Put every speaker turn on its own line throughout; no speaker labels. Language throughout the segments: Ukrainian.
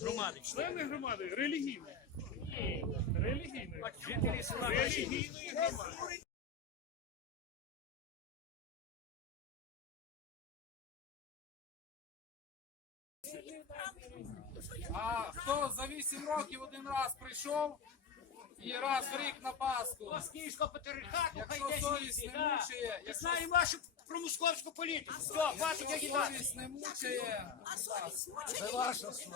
Громади.
Члени громади релігійної. Релігійної.
Жителі села
Релігійної громади.
А хто за 8 років один раз прийшов і раз в рік на Пасху?
Хай
Якщо совість не
да.
мучає, якщо
Знаємо вашу промосковську політику. Все, хватить агітати.
совість не мучає,
А совість мучить.
це ваша совість.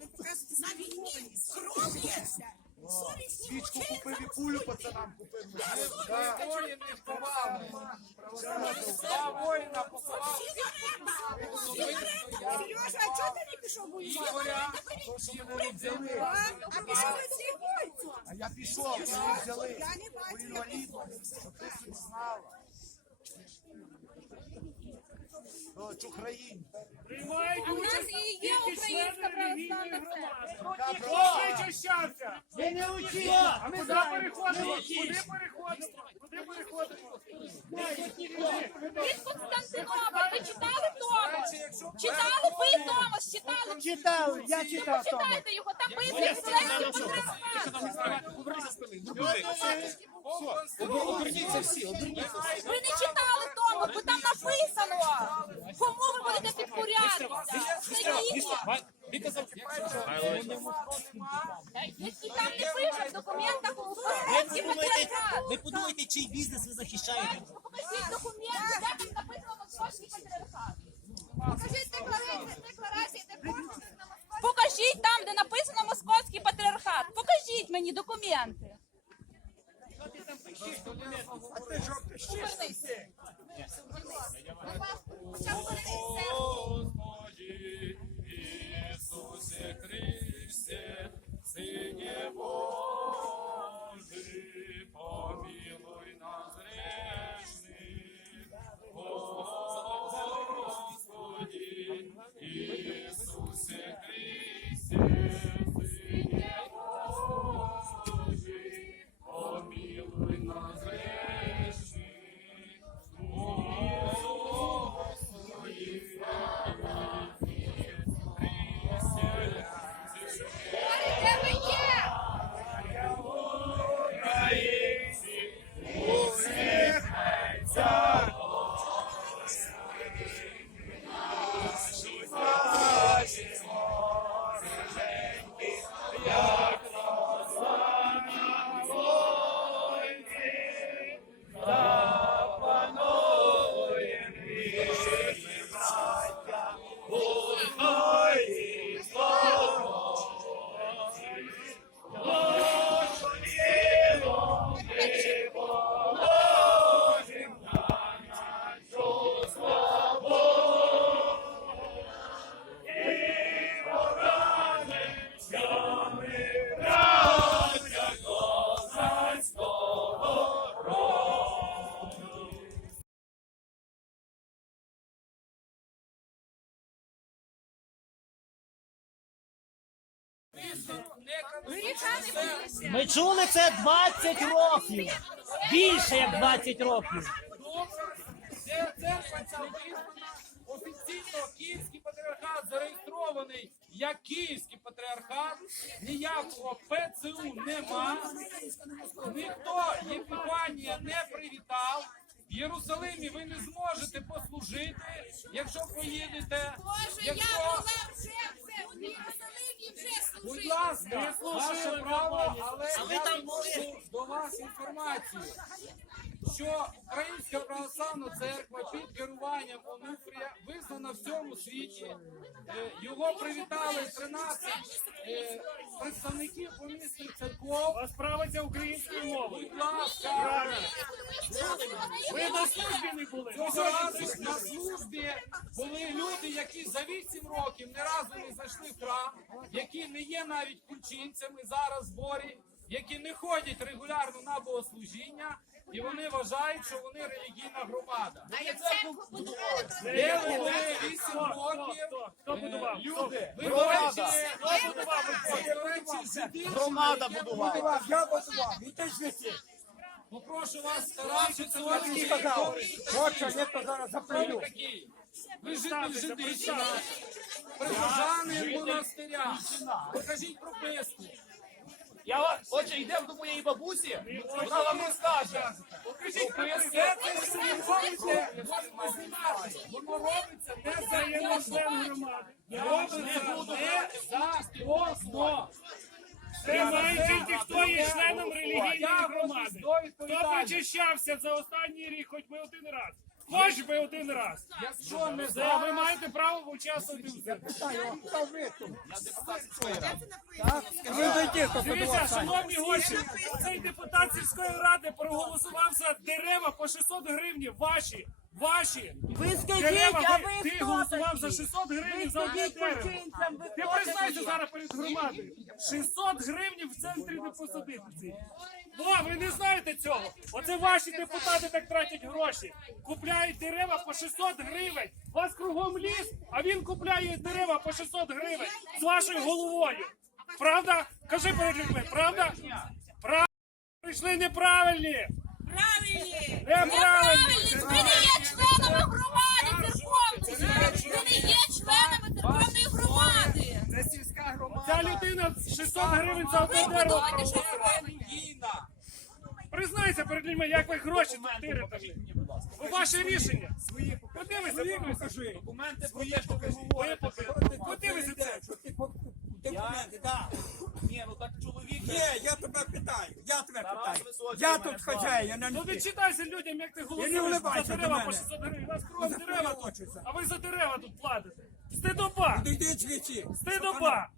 Показуєте на війні кров лється. Совість не
Свічку купив і кулю пацанам купив.
Два воїни вховали. Два воїна поховали.
Сережа, а чого ти не пішов воювати?
Ігоря, взяли.
А пішов бойцю.
А я пішов, мене взяли.
Я не бачу.
інвалідності, щоб ти це знала. Чухраїн.
Приймають
У нас
участь
і є Українська православна церква.
Хто причащався?
Ви не учіть!
А ми куди переходимо? Куди переходимо? Куди переходимо?
Від Константинополя. Ви читали Томас? Читали ви Томас? Читали?
Читав, я
Ну,
читав Тома.
почитайте його, там виписано Вселенський патріархат.
Оберніться всі,
Ви не читали Томас, бо там написано. Кому ви будете підпорядкуватися? Якщо там не пише в документах.
Ви подумайте, чий бізнес ви захищаєте.
Покажіть документи, де там написано Московський патріархат.
Покажіть декларації, декларації, де кожен на.
Покажіть там, де написано Московський патріархат. Покажіть мені документи. Повернися.
Господи Ісусе Христе, Сині Божий,
Ми чули це 20 років. Більше як 20 років.
Це церква офіційно Київський патріархат зареєстрований як Київський патріархат, ніякого ПЦУ нема, ніхто Єпіфанія не привітав. Єрусалимі ви не зможете послужити, якщо поїдете. Якщо,
вже в Єрусалимі вже
будь ласка, ваше право, але
але
я
там
відношу до вас інформацію, що Українська православна церква під керуванням Онуфрія визнана в всьому світі. Е, Його привітали 13 е, представників помісних церков.
Вас правиться українською мовою.
Будь ласка,
Ви на службі не були.
цього разу на службі були люди, які за 8 років ні разу не зайшли в храм, які не є навіть кульчинцями зараз в зборі, які не ходять регулярно на богослужіння, і вони вважають, що вони релігійна громада.
А як церкву будували, то
Де були 8 років?
хто, будував?
Люди, ви
Громада.
до речі,
Хто будував?
Громада
яке
будувала.
Я будував. Попрошу вас старатися.
Хоча, ні, то зараз заплюю.
Ви житель Жидичина, прихожани монастиря. Покажіть прописку.
Я ва- отже, йдемо до моєї бабусі, вона вам розкаже.
Покажіть те, що ви робите, можна знімати. Воно робиться не за громади. Робиться не за.
Це тільки хто є членом релігійної громади. Хто причащався за останній рік хоч би один раз. Хоч би один раз.
Якщо не
Все, ви маєте право участвувати в цьому. Дивіться, шановні гості, цей депутат сільської ради проголосував за дерева по 600 гривень. Ваші, ваші.
Ви скажіть,
Дерева,
а
ви, ти
хто
голосував за
такі?
600 гривень за одне
скажіть
дерево.
ви
Ти
хто
признайся зараз перед громадою. 600 гривень в центрі не посадити. О, ви не знаєте цього. Оце ваші депутати так тратять гроші. Купляють дерева по 600 гривень. У вас кругом ліс, а він купляє дерева по 600 гривень з вашою головою. Правда? Кажи перед людьми, правда? Правда? Прийшли неправильні.
Правильні!
Неправильні.
Ви не є членами громади церковної! Ви не є членами церковної громади!
Це сільська громада.
Ця людина 600 гривень за одне
Ви
дерево.
подумайте, що
проголосувала.
ви
Релігійна.
Признайся перед людьми, як ви гроші тирите. Ви ваше рішення. Подивися, подивися.
Документи про те, що ви говорите.
Подивися це.
Документи, так. Ні, ну так чоловік.
Ні, я тебе питаю, я тебе питаю. Я тут а
Ну
не ти.
відчитайся людям, як ти
Я
голосуєш
не
за дерева по
мене.
600 гривень. У вас
За
дерева а ви за дерева тут платите. Стидоба! Стидоба!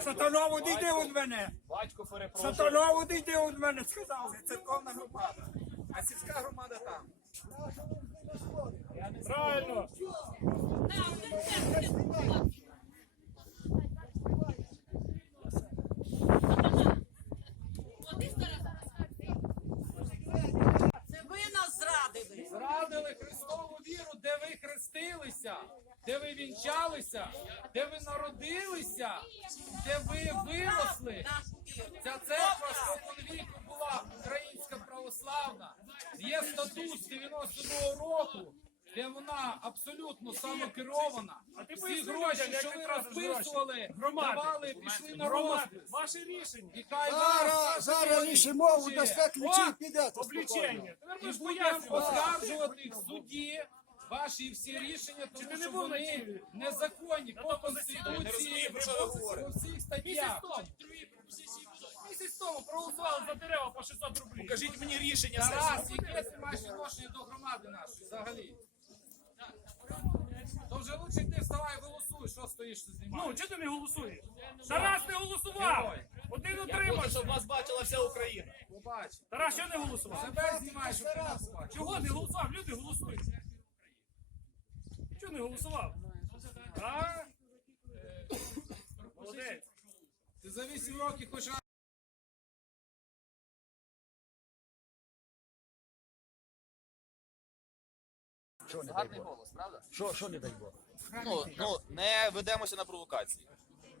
Сатанову дійди від мене.
Батько перепрошую.
Сатанову дійди від мене, сказав.
Це церковна громада. А сільська громада там.
Правильно.
Це ви нас зрадили!
Зрадили Христову віру, де ви хрестилися, де ви вінчалися, де ви народилися, де ви виросли. Ця церква споконвіку була українська православна. Є статут з 92-го року, де вона абсолютно самокерована.
А ти
Всі гроші, що ви розписували,
Громади.
давали, пішли на розпис.
Ваше рішення.
І хай
Зараз, зараз рішимо, дасте ключі і підете.
Облічення.
І будемо оскаржувати в суді ваші всі рішення, тому що вони незаконні по конституції, по всіх статтях.
Місяць тому проголосували за дерева по 600 рублів.
Покажіть мені рішення
Тарас,
сесії.
яке ти маєш відношення до громади нашої взагалі? То вже лучше йди вставай, голосуй, що стоїш тут
Ну,
знімаєш?
чого ти не голосуєш? Тарас не голосував. Один
хочу, щоб вас бачила вся Україна.
Побач.
Тарас, що не голосував?
Себе знімаєш, щоб ти нас бачив.
Чого не голосував? Люди голосують. Чого не голосував? А? Молодець.
Ти за 8 років хоч раз
Що, що не дай Бог?
ну, ну не ведемося на провокації.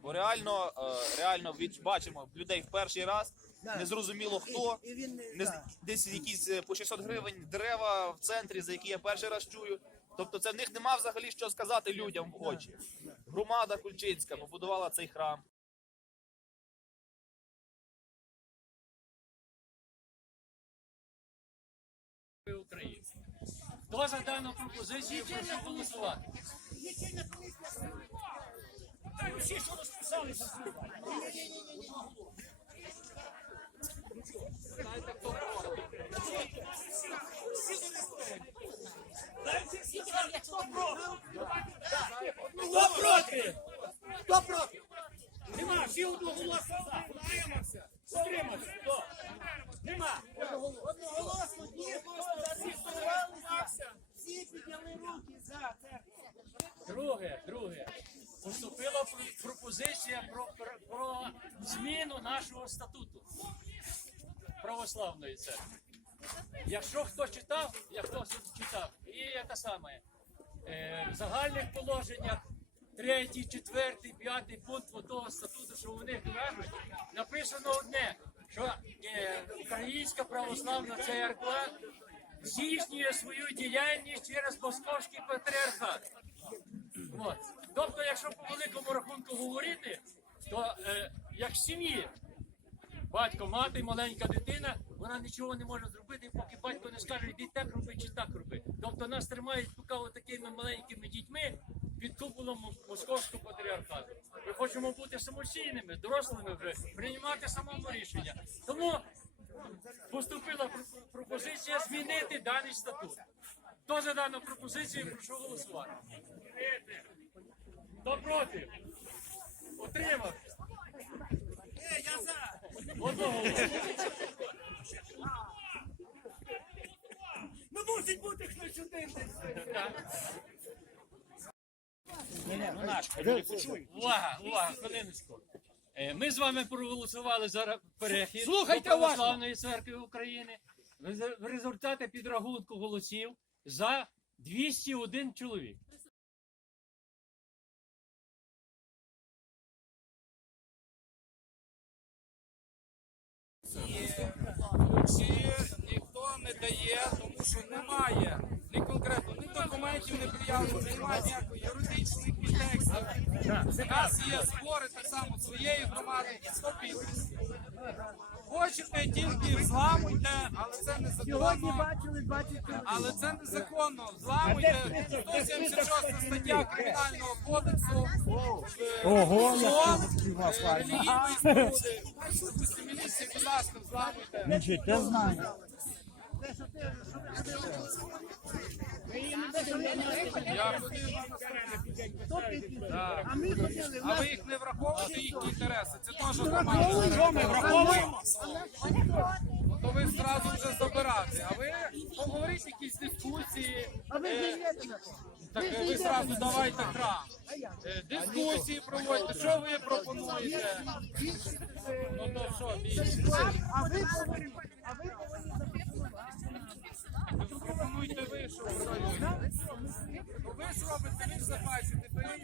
Бо реально, е, реально від, бачимо людей в перший раз, не зрозуміло хто,
І він не-
не, з-
да.
десь якісь е, по 600 гривень дерева в центрі, за які я перший раз чую. Тобто це в них нема взагалі що сказати людям в очі. Громада Кульчинська побудувала цей храм.
Хто за дану пропозицію прошу голосувати? Всі, що розписалися, Хто проти?
Хто проти? Хто проти?
Нема, всі одноголосно за. Утримався. Утримався. Хто? Нема.
Одноголосно, ні, всі підняли руки за.
Друге, друге. Поступила пропозиція про, про, про зміну нашого статуту православної церкви. Якщо хто читав, як хто читав, і яка саме е, в загальних положеннях, третій, четвертий, п'ятий пункт того статуту, що вони кажуть, написано одне, що е, Українська православна церква здійснює свою діяльність через московський патріархат. От. Тобто, якщо по великому рахунку говорити, то е, як в сім'ї батько, мати, маленька дитина, вона нічого не може зробити, поки батько не скаже, іди так роби чи так роби. Тобто нас тримають поки такими маленькими дітьми під куполом московського патріархату. Ми хочемо бути самостійними, дорослими вже, приймати самому рішення. Тому поступила пропозиція змінити даний статут. Хто за дану пропозицію, прошу голосувати. Хто проти? Отримав. Одного
Ну мусить бути хтось один.
Увага, увага, хвилиночку. Е, Ми з вами проголосували за перехід
Слухайте
до. Православної церкви України. В результаті підрахунку голосів за 201 чоловік.
Ніхто не дає, тому що немає ні конкретно, ні документів не приявлено, немає ніякої юридичних підтекстів. У нас є збори так само своєї громади і 100. Хочете тільки взламуйте, але це незаконно.
бачили 20
Але це незаконно. Взламуйте 176 стаття Кримінального кодексу. Ого, релігійної споруди. Міліції, будь ласка, взламуйте.
Я знаю.
А ви їх не враховуєте, їхні інтереси? Це теж
враховуємо.
То ви зразу вже забирати. А ви поговоріть якісь дискусії.
А ви
Е. Так е, ви зразу давайте крам. Е, Дискусії проводьте. Що ви пропонуєте? Ну то що, більше?
А ви повинні, а ви повинні
Пропонуйте ви, що ви. Ну ви ж робите, ви ж.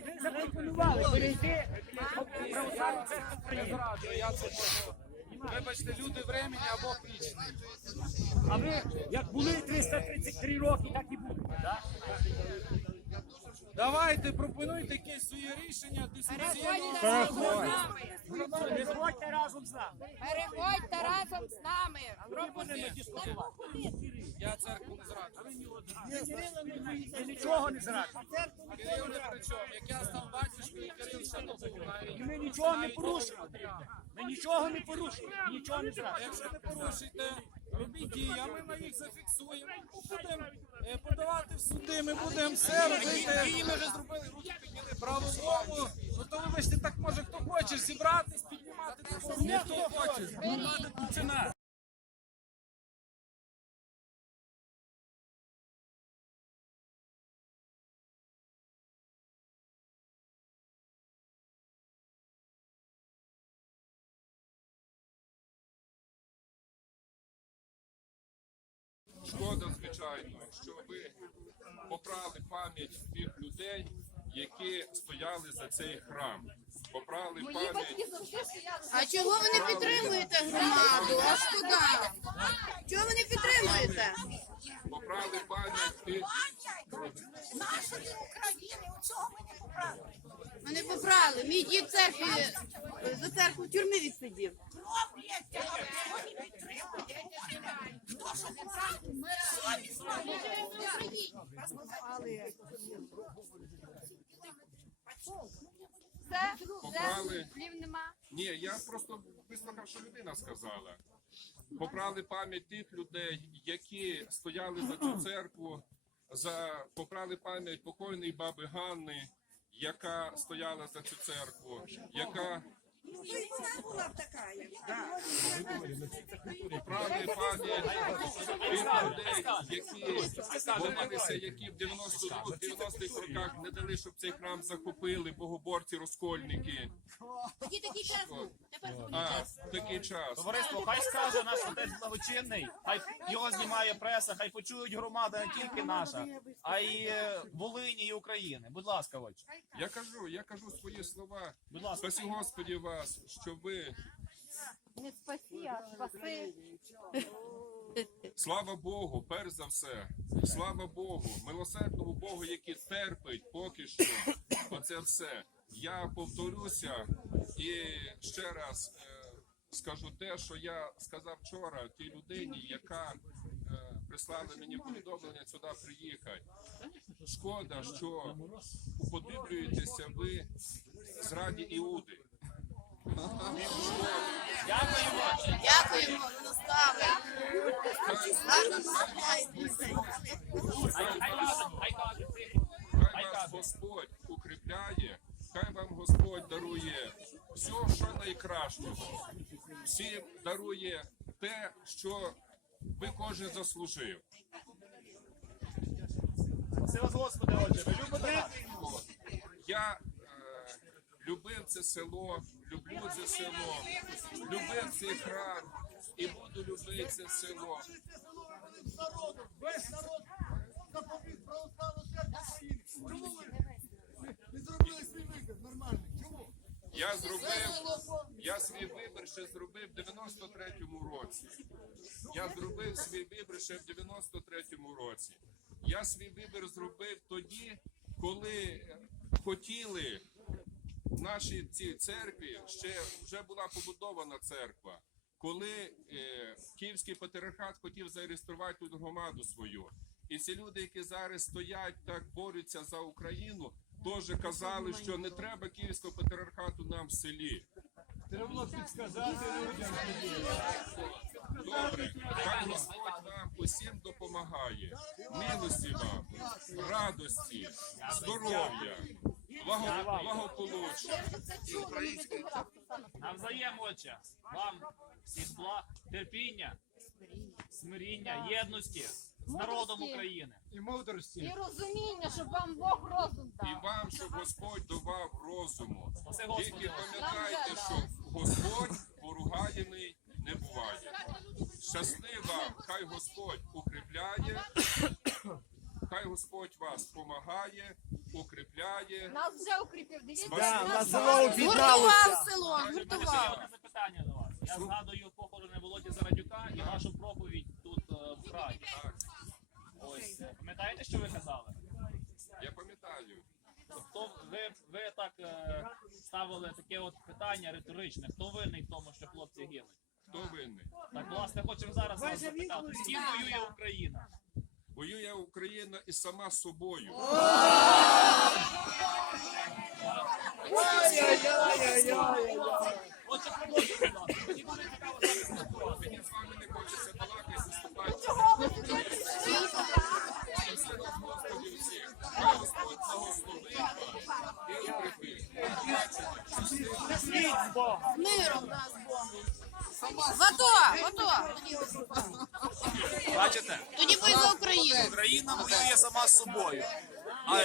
Ви запропонували перейти в православну церкву.
Я це можу. Вибачте, люди времені або вічні.
А ви, як були 333 роки, так і будете, так?
Давайте пропонуйте якесь своє рішення дискусійного.
Приходьте разом з нами.
Переходьте разом з нами.
Я церкву не зраджу.
Ви нічого не зрадите.
Кирил не при чому. Як я став батюшкою, Кирил ще не був.
І ми нічого не порушуємо. Ми нічого не порушуємо. Нічого не
А. Якщо не порушите, робіть дії, а ми на їх зафіксуємо. Будемо е, подавати в суди, ми будемо все робити. Дії ми вже зробили, руки підняли правовому. Ну то вибачте, так може хто хоче зібратись, піднімати такого. Не хто хоче. Громада Кучина.
Шкода, звичайно, що ви попрали пам'ять тих людей, які стояли за цей храм. Попрали пам'ять
А чого ви не підтримуєте громаду? А шкода. Чого ви не підтримуєте?
попрали пам'ять тих.
Нашої України, у цього ми не поправили.
Вони попрали. Мій дід церкві за церкву в тюрмі відсидів.
Кров лється, а хто не підтримує? Хто що поправив? Совісно.
Все,
Попрали.
слів нема.
Ні, я просто вислухав, що людина сказала. Попрали пам'ять тих людей, які стояли за цю церкву, за попрали пам'ять покойної баби Ганни, яка стояла за цю церкву, яка Тих людей, які в 90-х роках не дали, щоб цей храм захопили богоборці, розкольники.
Тоді такий час був. Тепер
А такий час.
Товариство, хай скаже наш отець благочинний, хай його знімає преса, хай почують громада не тільки наша, а й е, Волині і України. Будь ласка, отче.
Я кажу, я кажу свої слова.
Будь ласка.
Спасі Господі вас, що ви
Не спасі, а спаси.
Слава Богу, перш за все, слава Богу, милосердному Богу, який терпить поки що. Оце все. Я повторюся і ще раз е, скажу те, що я сказав вчора тій людині, яка е, прислала мені повідомлення сюди приїхати. Шкода, що уподоблюєтеся ви зраді Іуди.
Дякуємо, ви настали. Гарно
Хай вас Господь укріпляє, хай вам Господь дарує все, що найкращого. Всім дарує те, що ви кожен заслужив.
Господи, отче, ви любите.
Я е, любив це село, люблю це село, любив цей храм і буду любити це село.
Весь народ заповіт православну церкву України. Чому ви не зробили свій вибір нормальний? Чому?
Я зробив, я свій вибір ще зробив в 93-му році. Я зробив свій вибір ще в 93-му році. Я свій вибір зробив тоді, коли хотіли в нашій цій церкві, ще вже була побудована церква, коли е, Київський патріархат хотів зареєструвати тут громаду свою. І ці люди, які зараз стоять так борються за Україну, теж казали, що не треба Київського патріархату нам в селі.
Треба було підсказати людям.
Добре, хай Господь вам усім допомагає. Милості вам, радості, здоров'я, благо- благополуччя.
Навзаєм, отче, вам благ, терпіння, смиріння, єдності з народом України.
І мудрості.
І розуміння, щоб вам Бог розум
І вам, щоб Господь давав розуму. Тільки пам'ятайте, що Господь поругаємий не буває. Щаслива, хай Господь укріпляє, хай Господь вас допомагає, укріпляє.
Нас вже укріпив. Дивіться,
Да,
нас
Гуртував село,
Ще є
гуртував.
одне запитання до вас. Я згадую похорони Володі Зарадюка і вашу проповідь тут е, в храмі. Ось е, пам'ятаєте, що ви казали?
я пам'ятаю.
Хто ви, ви так е, ставили таке от питання риторичне? Хто винний в тому, що хлопці гинуть?
Хто винний?
Так, власне, хочемо зараз вас запитати, з ким воює Україна?
Воює Україна і сама собою.
Отже,
з
собою. А